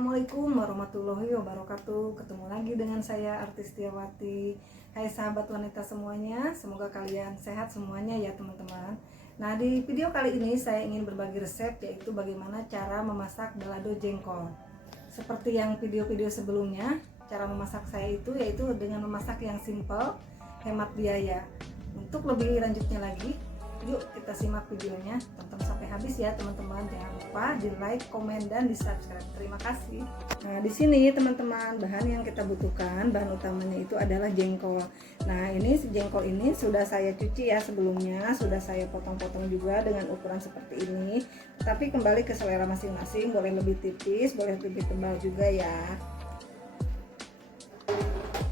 Assalamualaikum warahmatullahi wabarakatuh. Ketemu lagi dengan saya Artis Tiawati. Hai sahabat wanita semuanya, semoga kalian sehat semuanya ya teman-teman. Nah, di video kali ini saya ingin berbagi resep, yaitu bagaimana cara memasak balado jengkol. Seperti yang video-video sebelumnya, cara memasak saya itu yaitu dengan memasak yang simple, hemat biaya. Untuk lebih lanjutnya lagi, yuk kita simak videonya, tonton sampai habis ya teman-teman. Jangan lupa di like, komen, dan di subscribe. Terima kasih. Nah, di sini teman-teman, bahan yang kita butuhkan, bahan utamanya itu adalah jengkol. Nah, ini jengkol ini sudah saya cuci ya sebelumnya, sudah saya potong-potong juga dengan ukuran seperti ini. Tapi kembali ke selera masing-masing, boleh lebih tipis, boleh lebih tebal juga ya.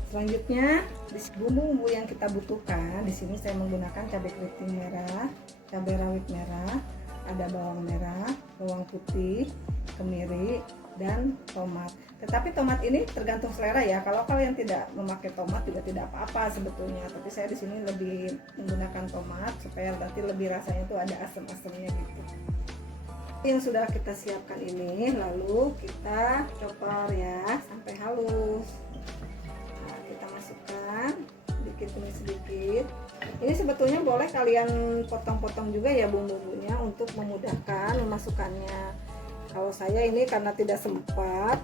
Selanjutnya, bumbu-bumbu yang kita butuhkan di sini saya menggunakan cabai keriting merah, cabai rawit merah, ada bawang merah, bawang putih, kemiri, dan tomat. Tetapi tomat ini tergantung selera ya. Kalau kalian tidak memakai tomat juga tidak apa-apa sebetulnya. Tapi saya di sini lebih menggunakan tomat supaya nanti lebih rasanya tuh ada asam-asamnya gitu. Yang sudah kita siapkan ini, lalu kita chopper ya sampai halus. Kita masukkan sedikit demi sedikit. Ini sebetulnya boleh kalian potong-potong juga ya bumbu-bumbunya untuk memudahkan memasukkannya. Kalau saya ini karena tidak sempat,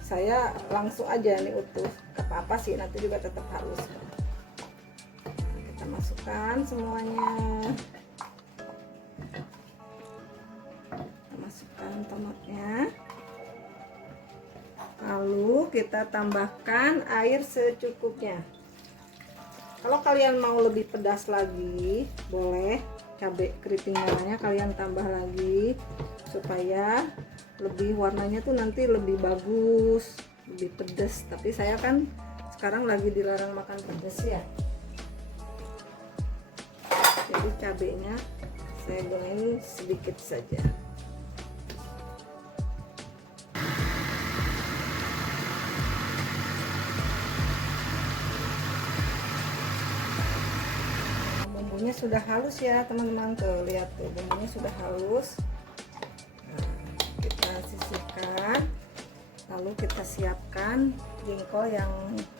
saya langsung aja nih utuh. Apa-apa sih, nanti juga tetap halus. Nah, kita masukkan semuanya. Kita masukkan tomatnya. Lalu kita tambahkan air secukupnya. Kalau kalian mau lebih pedas lagi, boleh cabai keriting merahnya kalian tambah lagi supaya lebih warnanya tuh nanti lebih bagus, lebih pedas. Tapi saya kan sekarang lagi dilarang makan pedas ya. Jadi cabainya saya goreng sedikit saja. Bumbunya sudah halus ya teman-teman, tuh lihat tuh bumbunya sudah halus. Nah, kita sisihkan, lalu kita siapkan jengkol yang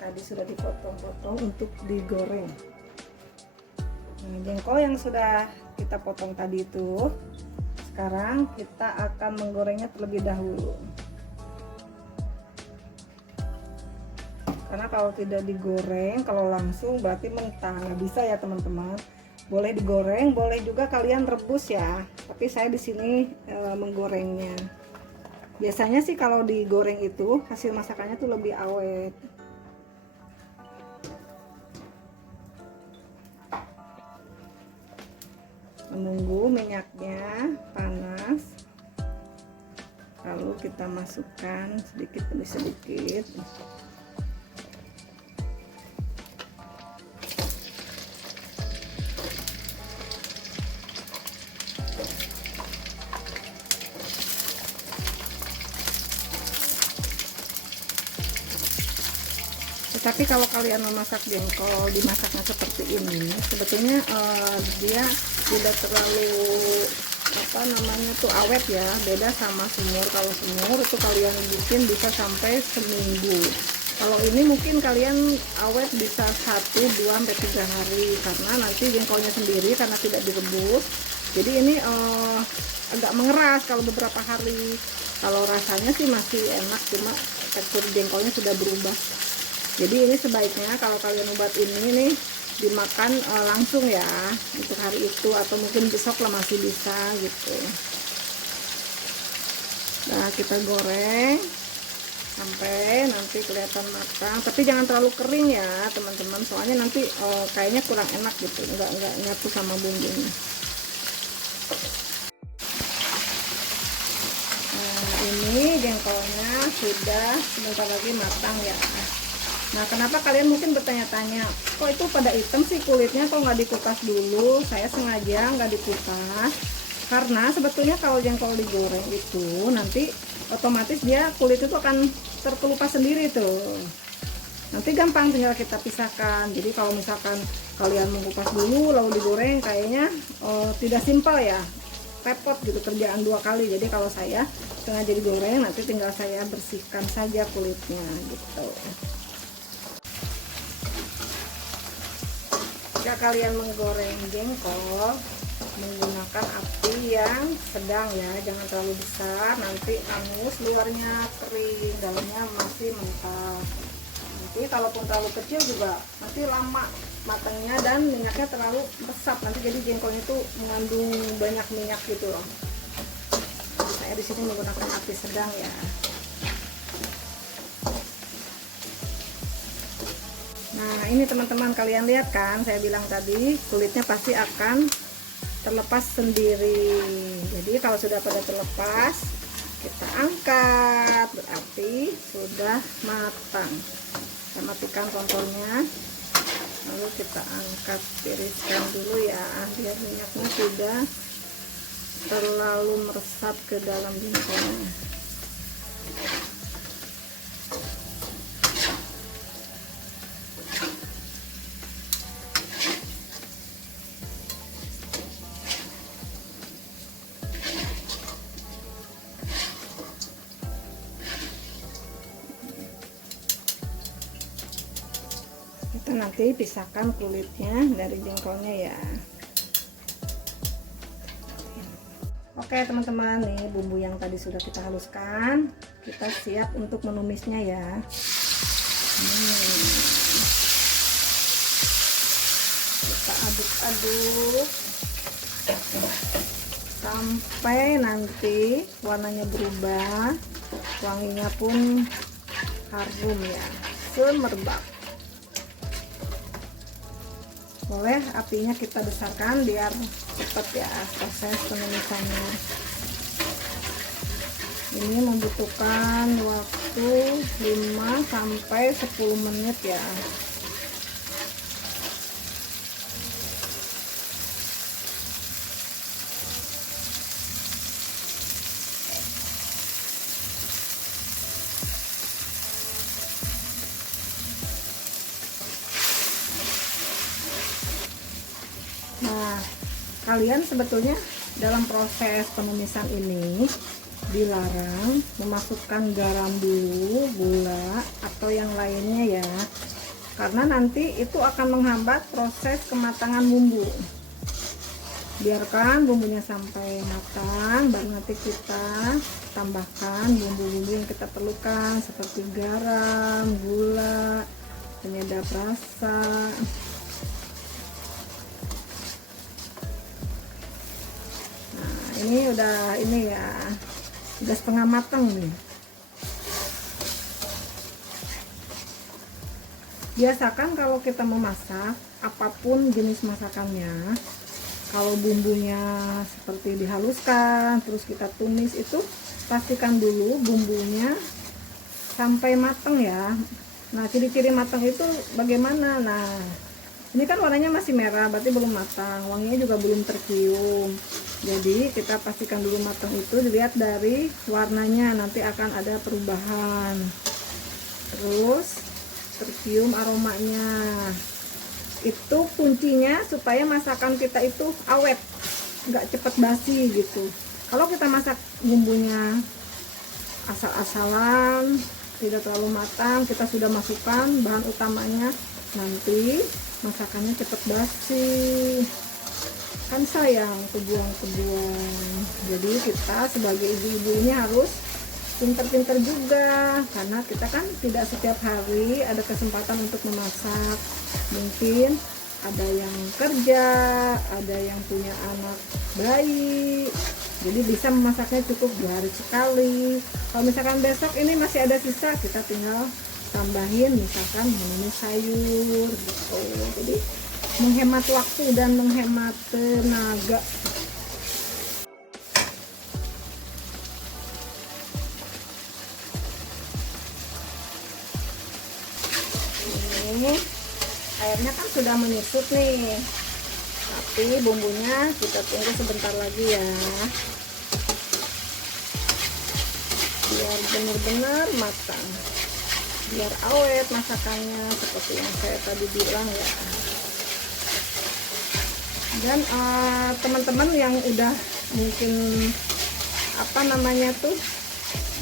tadi sudah dipotong-potong untuk digoreng. Nah, jengkol yang sudah kita potong tadi itu, sekarang kita akan menggorengnya terlebih dahulu. Karena kalau tidak digoreng, kalau langsung berarti mentah, nggak bisa ya teman-teman. Boleh digoreng, boleh juga kalian rebus ya. Tapi saya di sini menggorengnya. Biasanya sih kalau digoreng itu hasil masakannya tuh lebih awet. Menunggu minyaknya panas. Lalu kita masukkan sedikit demi sedikit. Tapi kalau kalian memasak jengkol, dimasaknya seperti ini, sebetulnya dia tidak terlalu awet ya. Beda sama semur. Kalau semur itu kalian bikin bisa sampai seminggu. Kalau ini mungkin kalian awet bisa 1, 2 sampai 3 hari karena nanti jengkolnya sendiri karena tidak direbus. Jadi ini agak mengeras kalau beberapa hari. Kalau rasanya sih masih enak, cuma tekstur jengkolnya sudah berubah. Jadi ini sebaiknya kalau kalian buat ini nih dimakan langsung ya untuk hari itu, atau mungkin besok lah masih bisa gitu. Nah, kita goreng sampai nanti kelihatan matang, tapi jangan terlalu kering ya teman-teman, soalnya nanti kayaknya kurang enak gitu, nggak nyatu sama bumbunya. Nah, ini jengkolnya sudah sebentar lagi matang ya. Nah, kenapa kalian mungkin bertanya-tanya, kok itu pada hitam sih kulitnya, kok nggak dikupas dulu? Saya sengaja nggak dikupas karena sebetulnya kalau jengkol digoreng itu nanti otomatis dia kulit itu akan terkelupas sendiri tuh. Nanti gampang tinggal kita pisahkan. Jadi kalau misalkan kalian mengupas dulu lalu digoreng, kayaknya tidak simpel ya. repot gitu, kerjaan 2 kali. Jadi kalau saya sengaja digoreng, nanti tinggal saya bersihkan saja kulitnya gitu. Jika kalian menggoreng jengkol, menggunakan api yang sedang ya, jangan terlalu besar, nanti angus, luarnya kering, dalamnya masih mentah. Nanti kalaupun terlalu kecil juga nanti lama matangnya dan minyaknya terlalu meresap, nanti jadi jengkolnya itu mengandung banyak minyak gitu loh. Saya di sini menggunakan api sedang ya. Nah ini teman-teman, kalian lihat kan, saya bilang tadi kulitnya pasti akan terlepas sendiri. Jadi kalau sudah pada terlepas, kita angkat, berarti sudah matang. Kita matikan kompornya, lalu kita angkat, tiriskan dulu ya, biar minyaknya tidak terlalu meresap ke dalam jengkolnya. Kita nanti pisahkan kulitnya dari jengkolnya ya. Oke teman-teman, nih bumbu yang tadi sudah kita haluskan, kita siap untuk menumisnya ya. Kita aduk-aduk sampai nanti warnanya berubah, wanginya pun harum ya, semerbak. Boleh apinya kita besarkan biar cepat ya proses penumisannya. Ini membutuhkan waktu 5 sampai 10 menit ya. Nah, kalian sebetulnya dalam proses penumisan ini dilarang memasukkan garam dulu, gula, atau yang lainnya ya, karena nanti itu akan menghambat proses kematangan bumbu. Biarkan bumbunya sampai matang, baru nanti kita tambahkan bumbu-bumbu yang kita perlukan seperti garam, gula, penyedap rasa. Ini udah udah setengah matang nih. Biasakan kalau kita memasak apapun jenis masakannya, kalau bumbunya seperti dihaluskan terus kita tumis, itu pastikan dulu bumbunya sampai matang ya. Nah ciri-ciri matang itu bagaimana? Nah ini kan warnanya masih merah, berarti belum matang, wanginya juga belum tercium. Jadi kita pastikan dulu matang itu dilihat dari warnanya, nanti akan ada perubahan. Terus tercium aromanya. Itu kuncinya supaya masakan kita itu awet, nggak cepet basi gitu. Kalau kita masak bumbunya asal-asalan, tidak terlalu matang, kita sudah masukkan bahan utamanya, nanti masakannya cepet basi, kan sayang kebuang-kebuang. Jadi kita sebagai ibu-ibu ini harus pinter-pinter juga, karena kita kan tidak setiap hari ada kesempatan untuk memasak. Mungkin ada yang kerja, ada yang punya anak bayi, jadi bisa memasaknya cukup 2 hari sekali. Kalau misalkan besok ini masih ada sisa, kita tinggal tambahin misalkan menumis sayur gitu. Jadi menghemat waktu dan menghemat tenaga. Ini airnya kan sudah menyusut nih, tapi bumbunya kita tunggu sebentar lagi ya, biar benar-benar matang, biar awet masakannya seperti yang saya tadi bilang ya. Dan teman-teman yang udah mungkin apa namanya tuh,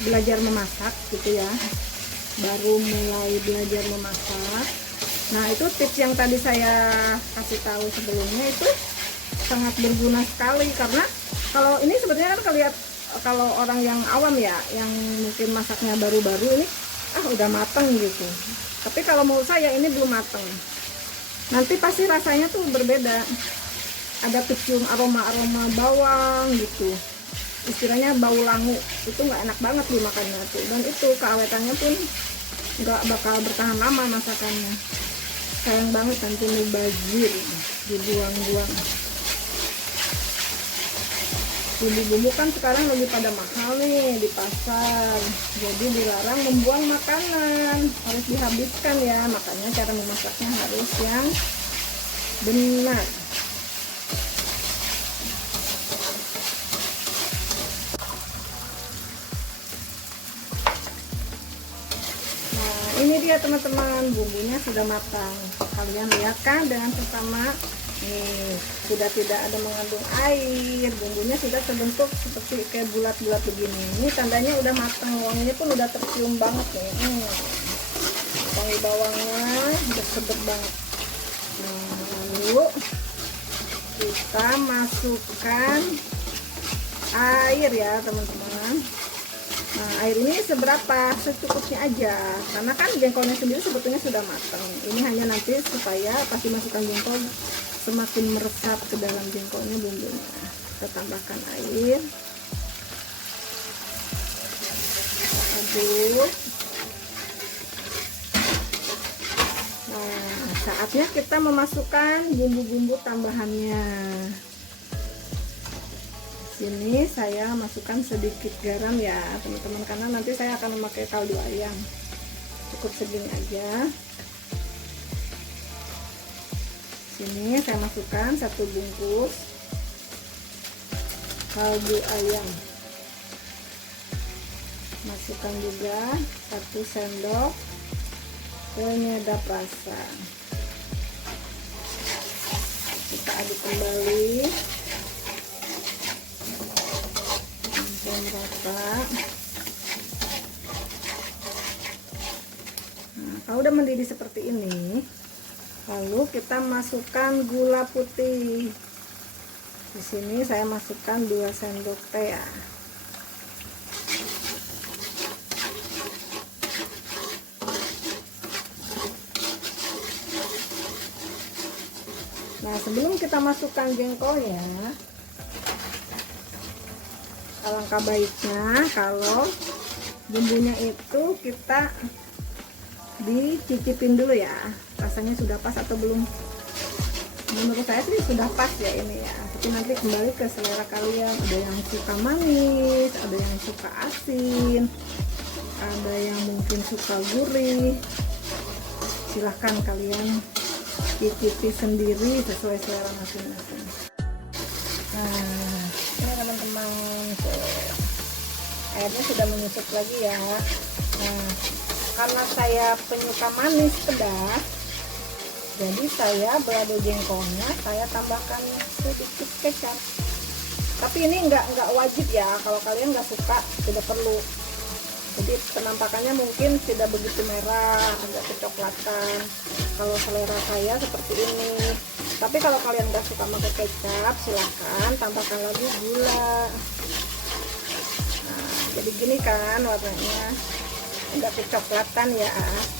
belajar memasak gitu ya, baru mulai belajar memasak. Nah itu tips yang tadi saya kasih tahu sebelumnya itu sangat berguna sekali, karena kalau ini sebetulnya kan kalau orang yang awam ya, yang mungkin masaknya baru-baru ini udah mateng gitu, tapi kalau menurut saya ini belum mateng. Nanti pasti rasanya tuh berbeda, ada kecium aroma bawang gitu, istilahnya bau langu, itu nggak enak banget dimakannya tuh, dan itu keawetannya pun nggak bakal bertahan lama masakannya. Sayang banget nanti mubazir, dibuang-buang. Bumbu-bumbu kan sekarang lagi pada mahal nih di pasar, jadi dilarang membuang makanan, harus dihabiskan ya. Makanya cara memasaknya harus yang benar. Ini dia teman-teman, bumbunya sudah matang. Kalian lihat kan dengan seksama, nih sudah tidak ada mengandung air, bumbunya sudah terbentuk seperti kayak bulat-bulat begini. Ini tandanya udah matang, wanginya pun udah tercium banget nih. Wangi bawangnya udah sedap banget. Nah, lalu kita masukkan air ya teman-teman. Nah, air ini seberapa? Secukupnya aja, karena kan jengkolnya sendiri sebetulnya sudah matang. Ini hanya nanti supaya pas dimasukkan jengkol semakin meresap ke dalam jengkolnya bumbunya. Kita tambahkan air, aduk. Nah, saatnya kita memasukkan bumbu-bumbu tambahannya. Sini saya masukkan sedikit garam ya teman-teman, karena nanti saya akan memakai kaldu ayam. Cukup segini aja. Sini saya masukkan 1 bungkus kaldu ayam. Masukkan juga 1 sendok penyedap rasa. Kita aduk kembali rata. Nah, kalau udah mendidih seperti ini, lalu kita masukkan gula putih. Di sini saya masukkan 2 sendok teh ya. Nah, sebelum kita masukkan jengkolnya, alangkah baiknya kalau bumbunya itu kita dicicipin dulu ya, rasanya sudah pas atau belum. Menurut saya sih sudah pas ya ini ya, tapi nanti kembali ke selera kalian. Ada yang suka manis, ada yang suka asin, ada yang mungkin suka gurih. Silahkan kalian cicipi sendiri sesuai selera masing-masing. Nah, ini teman-teman, airnya sudah menyusut lagi ya. Nah, karena saya penyuka manis pedas, jadi saya balado jengkolnya saya tambahkan sedikit kecap. Tapi ini nggak wajib ya, kalau kalian nggak suka tidak perlu. Jadi penampakannya mungkin tidak begitu merah, agak kecoklatan. Kalau selera saya seperti ini. Tapi kalau kalian nggak suka pakai kecap, silahkan tambahkan lagi gula. Nah, jadi gini kan warnanya, agak kecoklatan ya,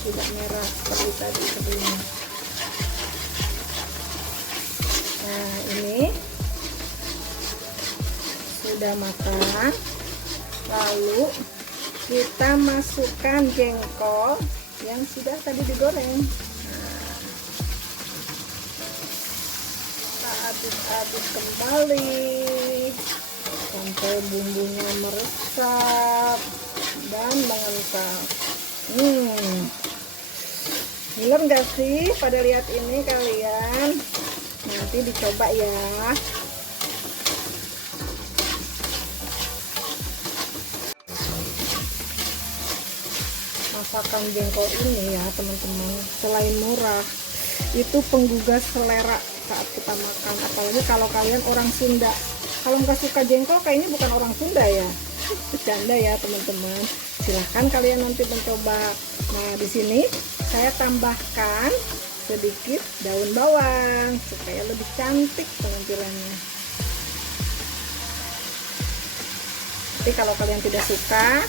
tidak merah seperti tadi sebelumnya. Nah, ini sudah matang. Lalu kita masukkan jengkol yang sudah tadi digoreng. Aduk-aduk kembali sampai bumbunya meresap dan mengental. Ngiler nggak sih pada lihat ini kalian? Nanti dicoba ya. Masakan jengkol ini ya teman-teman, selain murah, itu penggugah selera saat kita makan. Apalagi kalau kalian orang Sunda, Kalau nggak suka jengkol kayaknya bukan orang Sunda ya. Bercanda ya teman-teman. Silahkan kalian nanti mencoba. Nah di sini saya tambahkan sedikit daun bawang supaya lebih cantik penampilannya. Tapi kalau kalian tidak suka,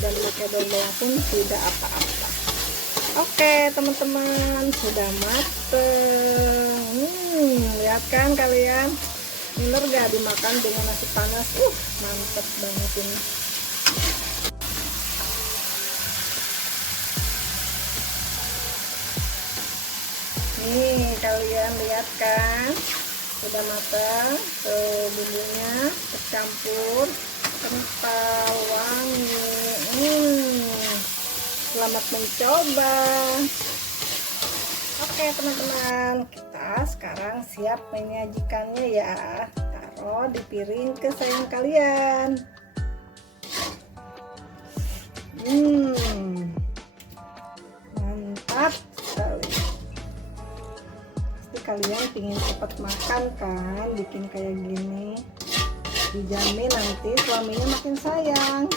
tidak pakai daun bawang pun tidak apa-apa. Oke teman-teman, sudah mateng. Lihat kan kalian, bener gak dimakan dengan nasi panas? Mantep banget ini. Nih kalian lihat kan, sudah matang. Tuh bumbunya tercampur, kental, wangi. Selamat mencoba. Oke teman-teman, kita sekarang siap menyajikannya ya. Taruh di piring kesayangan kalian. Mantap sekali. Pasti kalian ingin cepat makan kan, bikin kayak gini. Dijamin nanti suaminya makin sayang.